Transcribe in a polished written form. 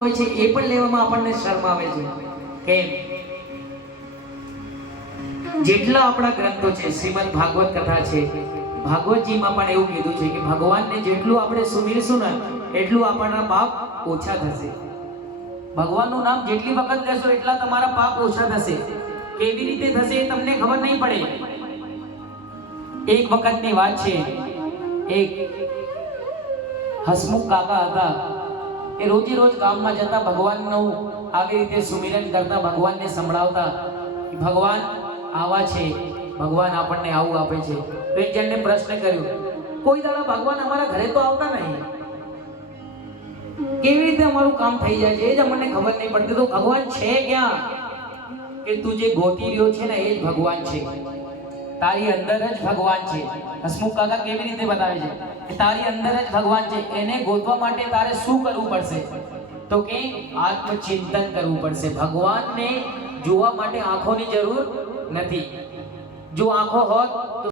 હોય છે એ પણ લેવામાં આપણને શરમ આવે છે કેમ? જેટલા આપણા ગ્રંથો છે, શ્રીમદ ભાગવત કથા છે, ભાગવતજીમાં પણ એવું કીધું છે કે ભગવાનને જેટલું આપણે સુમીરશું ને એટલું આપણા પાપ ઓછા થશે. ભગવાનનું નામ જેટલી વખત લેશો એટલા તમારા પાપ ઓછા થશે. કેવી રીતે થશે એ તમને ખબર નહીં પડે. એક વખતની વાત છે, એક હસમુખ કાકા હતા. એ રોજે રોજ ગામમાં જતા ભગવાનનું આવી રીતે સુમિરન કરતા, ભગવાનને સંભળાવતા કે ભગવાન આવા છે, ભગવાન આપણને આવું આપે છે. તો એક જણને પ્રશ્ન કર્યો, કોઈ દાડા ભગવાન અમારા ઘરે તો આવતા નહીં, કેવી રીતે અમારું કામ થઈ જાય છે એ જ અમને ખબર નહીં પડતી. તો ભગવાન છે ક્યાં? કે તું જે ગોતી રહ્યો છે ને એ જ ભગવાન છે, તારી અંદર જ ભગવાન છે. હસમુખ કાકા કેવી રીતે બતાવે છે કે તારી અંદર જ ભગવાન છે. એને ગોતવા માટે તારે શું કરવું પડશે? તો કે આત્મચિંતન કરવું પડશે. ભગવાનને જોવા માટે આંખોની જરૂર નથી. જો આંખો હોત તો